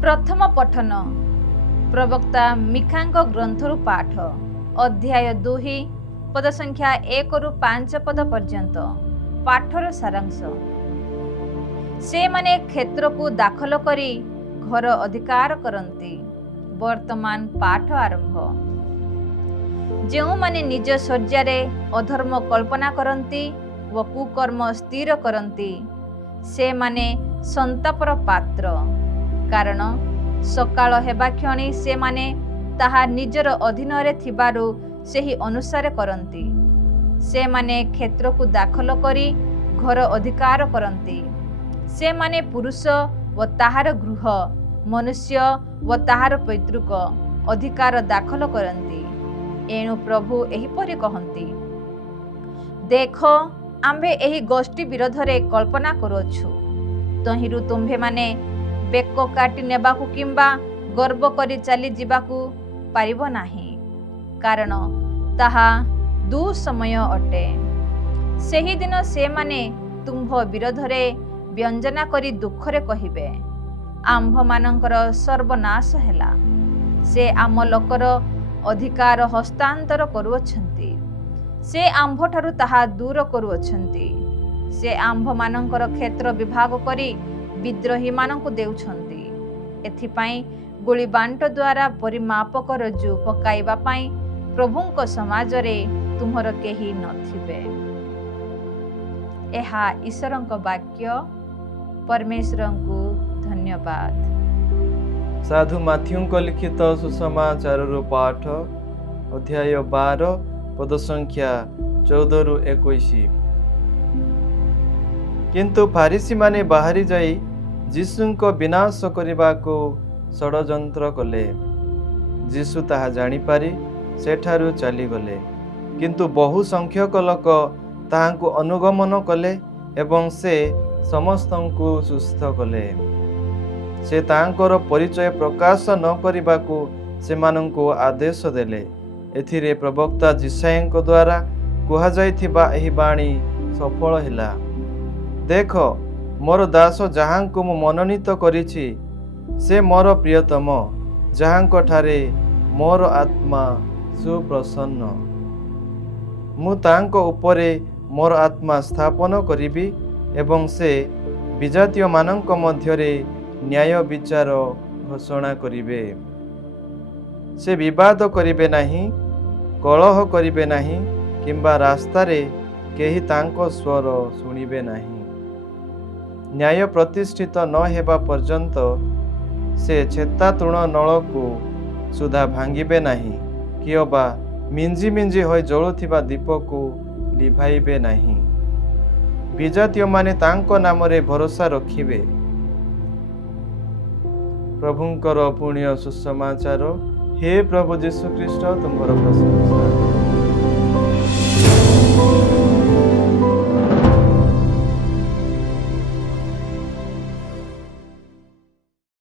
प्रथम पठन प्रवक्ता मिखांक ग्रंथरु पाठ अध्याय 2 पद संख्या 1 रु 5 पद पर्यंत। पाठर सारांश। से माने क्षेत्र को दाखल करी घर अधिकार करती। वर्तमान पाठ आरंभ। जो माने निज शर्यारे अधर्म कल्पना करती व कुकर्म स्थिर करती से माने संतापर पात्र, कारण सकाळ हेबा क्षणी से माने ताहा निजर अधीन रे थिबारु सेही अनुसार करती। से माने क्षेत्र को दाखल करी घर अधिकार करती। से माने पुरुष व ताहार गृह, मनुष्य व ताहार पैतृक अधिकार दाखल करती। एणु प्रभु एहिपरि कहती, देख आम्भे एही गोष्ठी विरोधरे कल्पना करुछु। तहिरु तुम्भे माने बेक काटी नेबाकू किंबा गर्व करी चली जिबाकू पारिब नाही, कारण ताहा दुसमय अटे। सेही दिन से माने तुम्भ विरोधरे व्यंजना करी दुखरे कहिबे, आम्भ मानकर सर्वनाश हेला। से आम लोकर अधिकार हस्तांतर करुअछंती। से आम्भ ठारु ताहा दूर करुअछंती। से आम्भ मानकर क्षेत्र विभाग करी विद्रोही मानकु देउछंती। एथिपाई गोली बांट द्वारा परिमापक रज्जु पकाइबा पाई प्रभुंक समाज रे तुमर केही नथिबे। एहा ईश्वरंक वाक्य। परमेश्वरंकु धन्यवाद। साधु माथ्यूंक लिखित सुसमाचार पाठ अध्याय 12 पद संख्या 14 रु 21। किंतु फारिसी माने बाहरी जाई जीशुंक विनाश करिबाको षडयंत्र कले। जीशु ताहा जानी पारी सेठारु चली गले, किंतु बहु संख्यक लोक ताहांकु अनुगमन कले एवं से समस्तंकु सुस्थ कले। से तांकर परिचय प्रकाश न करिबाकू सेमानंकु आदेश देले। एथिरे प्रवक्ता जिसायंक द्वारा कुहा जाइथिबा एही बाणी सफल हिला। देख मोर दास जहाँको मु मनोनीत करिछि, से मोर प्रियतम, जहाँक ठारे मोर आत्मा सुप्रसन्न। मु तांक उपरे मोर आत्मा स्थापन करिबि एवं से विजातीय मानंक मध्यरे न्याय विचार घोषणा करिबे। से विवाद करिबे नाही, कलह करिबे नाही, किंबा रास्तारे केही तांको स्वर सुनिबे नाही। न्याय प्रतिष्ठित न हेबा पर्यंत से छेता तृण नळकू सुधा भांगिबे नाही, किओबा मिंजी मिंजी होय जळुथिबा दीपकू लिभाइबे नाही। विजातीय माने तांको नामरे भरोसा रखिबे। प्रभुंकर पुण्य सुसमाचार। हे प्रभु जीशु ख्रीष्ट, तुम्हारा प्रशंसा।